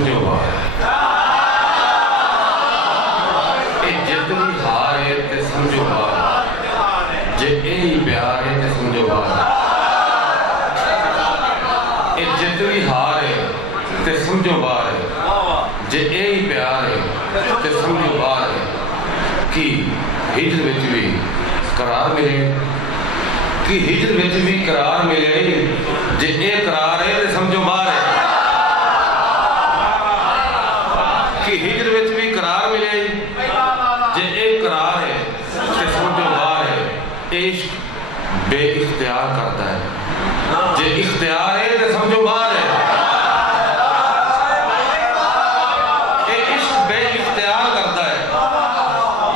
समझो वार, जित भी हार है ते समझो वार, जे यही प्यार है ते समझो वार, जित भी हार है ते समझो वार है, जे यही प्यार है ते समझो वार है। कि हिजर विच भी करार मिले, कि हिजर विच भी करार मिले, जे ये करार है ते समझो बाहर है। कि हिजर विच भी करार मिले, जे ये करार है ते समझो बाहर है। इश्क बेइख्तियार करता है, जे इख्तियार है ते समझो बाहर है। ये इश्क बेइख्तियार करता है,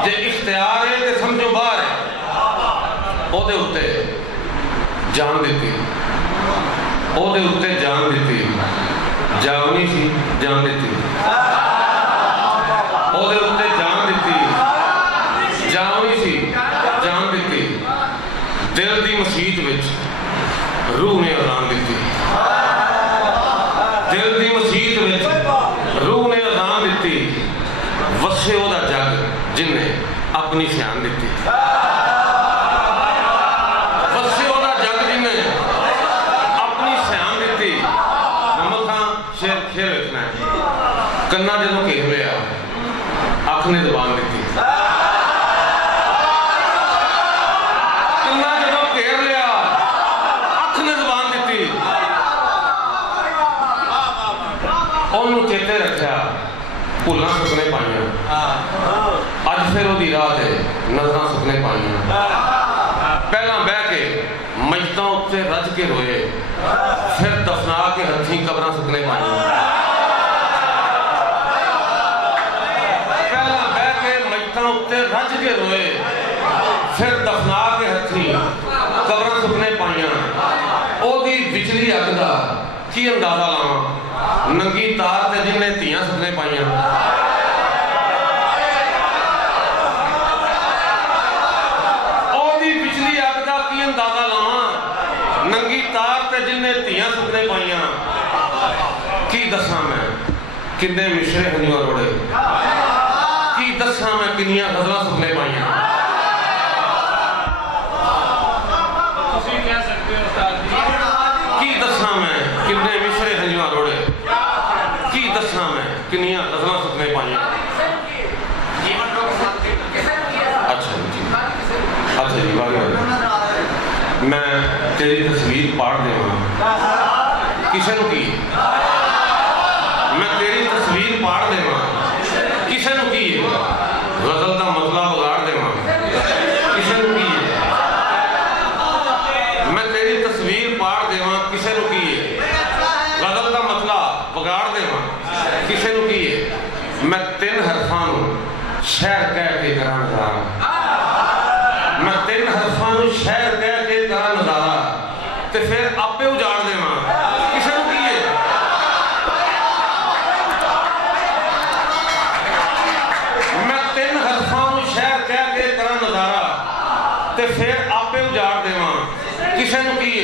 जे इख्तियार है ते समझो बाहर है। ओदे उत्ते जान दी, ओदे उत्ते जान दी, जावनी सी जान दी, ओदे उत्ते जान दी, जावनी सी जान दी। दिल दी मसीत विच रूह ने अजान दी, दिल दी मसीत विच रूह ने अजान दी। वसे ओदा जग जिन्हें अपनी सियान दी, वसे ओदा जग जिन्हें अपनी सियान दी। मोहम्मद खान शेर शेर लिखना है, कन्ना जदों घेर लिया अख ने जबान दी, कन्ना जदों घेर लिया अख ने जबान दी। ओनू चेते रखा, भुल्लां सुपने पाइयां, अज फिर ओदी राह ते नज़रां सुपने पाइयां। पहला बह के मजदां उत्ते रज के रोए, फिर दफना के हथीं कबरां सुपने पाइयां। पहला बह के मजदां उत्ते रज के रोए, फिर दफना के हथीं कबरां सुपने पाइयां। ओदी बिजली अग दा की अंदाजा लावां, नंगी तार ते जिन्हें धीआं सुपने पाइयां। ओदी बिजली अग दा की अंदाजा लावां, नंगी तार ते जिन्हें धीआं सुपने पाइयां। की दसां मैं किन्ने मिशरे हंझूआं रोड़े, की दसां मैं किन्नियां गज़लां सुपने पाइयां। की दसां मैं किन्ने मिशरे हंझूआं रोड़े, की दसां मैं किन्नियां गज़लां सुपने पाइयां। अच्छा जी, अच्छा जी, मैं तेरी तस्वीर पाड़ देवां किसे नूं की, मैं तेरी तस्वीर पाड़ देवां किसे नूं की, गज़ल दा मतलब बगाड़ देवां किसे नूं की, मैं तेरी तस्वीर पाड़ देवां किसे नूं की, गज़ल दा मतलब बगाड़ देवां किसे नूं की। मैं तीन हरफां नूं शहर कह के करां नज़ारा, मैं तीन हरफां नूं शहर कह के करां नज़ारा, ते फिर आपे उजाड़ देवां किसे नूं की। मैं तीन हरफां नूं शहर कह के करां नज़ारा, ते फिर आपे उजाड़ देवां किसे नूं की।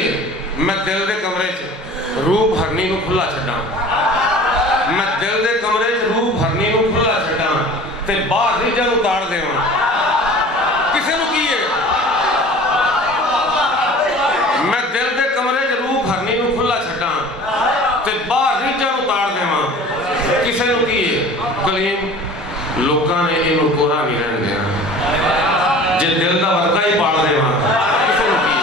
मैं दिल दे कमरे च रूह भरनी नूं खुला छड्डां, मैं दिल दे कमरे च रूह भरनी नूं खुला छड्डां, ते बाहर रीझां नूं ताड़ देवां किसे नूं की। मैं दिल दे कमरे च रूह भरनी नूं खुला छड्डां, ते बाहर रीझां नूं ताड़ देवां किसे नूं की। कलीम लोकां ने इहनूं कोरा नहीं रहण देना, जे दिल दा वर्का ही पाड़ देवां किसे नूं की।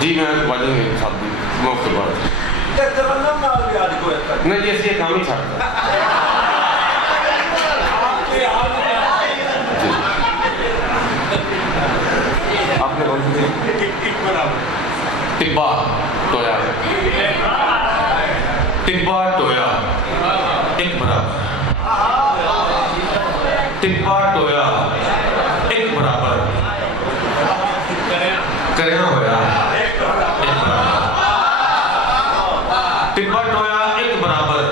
जी मैं वाले साहब मुफ्त बात नहीं जी, ऐसे काम ही छाड़ता आपने कौन सी टिब्बा टोया, टिब्बा टोया एक बराबर, टिब्बा टोया एक बराबर, करया होया एक बराबर, टिब्बा टोया एक बराबर,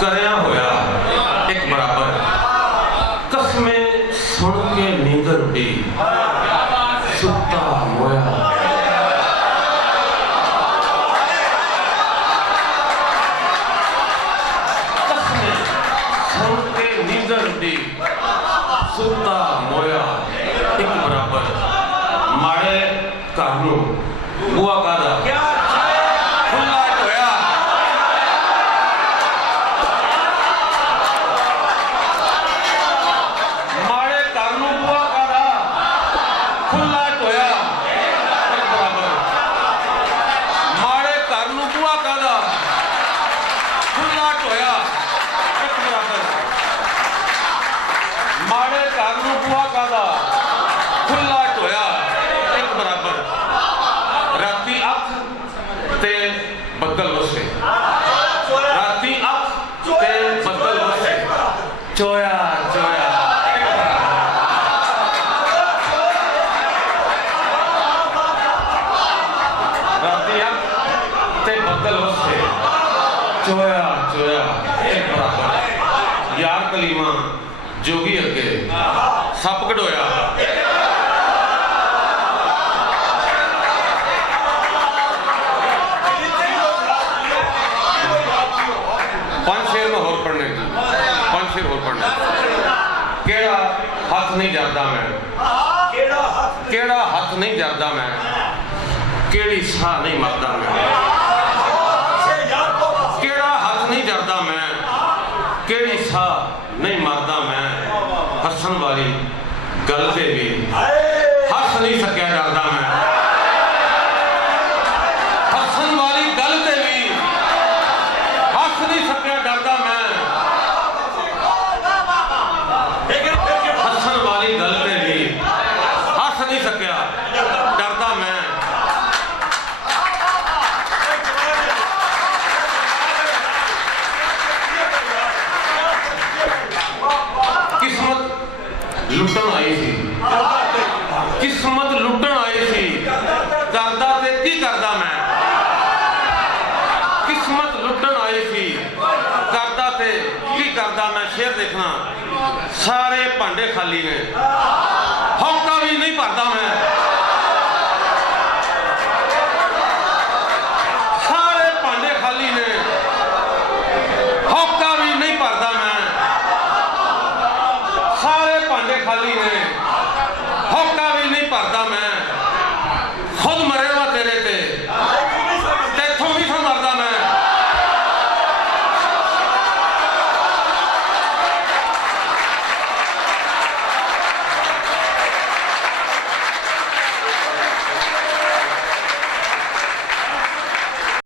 करया होया एक बराबर। कसमें सुन के नींद नींदर उड़ी सुता मोया सुता मोया एक बराबर माड़े घर नूं बुआ कादा खुला टोया माड़े घर नूं बुआ कादा खुला टोया एक बराबर माड़े घर नूं बुआ कादा खुला टोया एक बराबर माड़े घर नूं बुआ कादा खुला टोया एक बराबर राती अख ते बदल वसे राती अख ते बदल वसे चोया चोया एक बराबर राती अख ते बदल वसे चोया चोया एक बराबर यार कलीमा जोगी अगे सप कढोया पांच शेर में होर पढ़ने पांच शेर होर पढ़ने केड़ा हथ नहीं जरदा मैं केड़ा हथ नहीं जरदा मैं केड़ी साह नहीं मरदा मैं केड़ा हथ नहीं जरदा मैं केड़ी साह नहीं मरदा मैं हसन वाली गल से भी हस नहीं सकिया डरदा मैं हसन वाली गल से भी हस नहीं सकिया डरदा मैं हसन वाली गल से भी हस नहीं सकिया डरदा मैं किस्मत लुटन आई सी किस्मत लुटन आई सी करदा ते की करदा मैं किस्मत लुटन आई सी करदा ते की करदा मैं शेर देखना सारे भांडे खाली ने हौका भी नहीं भरदा मैं